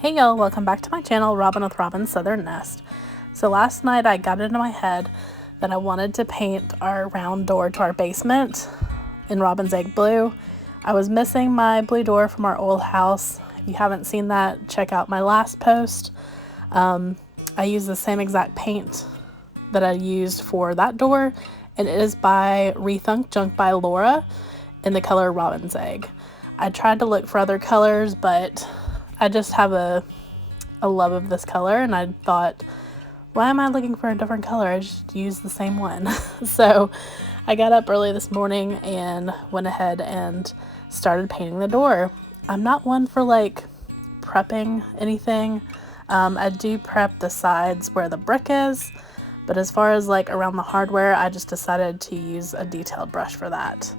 Hey y'all, welcome back to my channel, Robyn with Robyn's Southern Nest. So last night I got it into my head that I wanted to paint our round door to our basement in Robin's Egg Blue. I was missing my blue door from our old house. If you haven't seen that, check out my last post. I used the same exact paint that I used for that door, and it is by Rethunk Junk by Laura in the color Robin's Egg. I tried to look for other colors, but I just have a love of this color, and I thought, why am I looking for a different color? I just use the same one. So I got up early this morning and went ahead and started painting the door. I'm not one for like prepping anything. I do prep the sides where the brick is, but as far as like around the hardware, I just decided to use a detailed brush for that.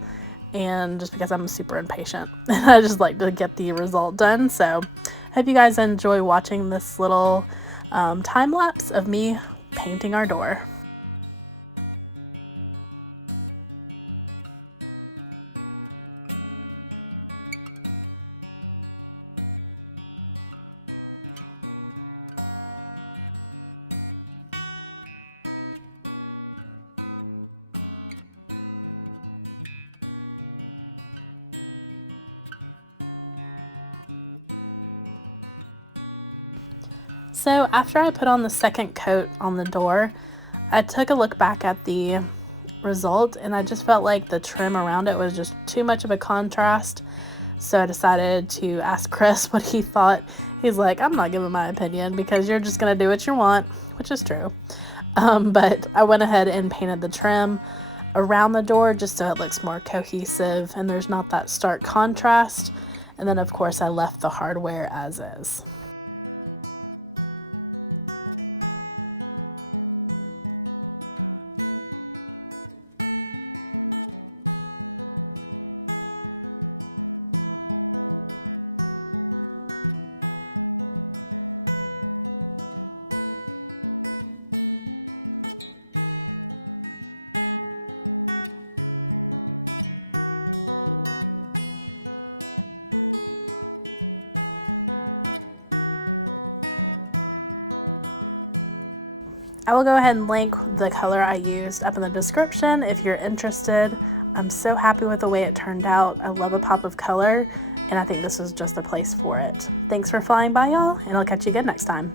And just because I'm super impatient and I just like to get the result done. So I hope you guys enjoy watching this little time lapse of me painting our door. So after I put on the second coat on the door, I took a look back at the result and I just felt like the trim around it was just too much of a contrast. So I decided to ask Chris what he thought. He's like, I'm not giving my opinion because you're just going to do what you want, which is true. But I went ahead and painted the trim around the door just so it looks more cohesive and there's not that stark contrast. And then of course I left the hardware as is. I will go ahead and link the color I used up in the description if you're interested. I'm so happy with the way it turned out. I love a pop of color, and I think this is just the place for it. Thanks for flying by, y'all, and I'll catch you again next time.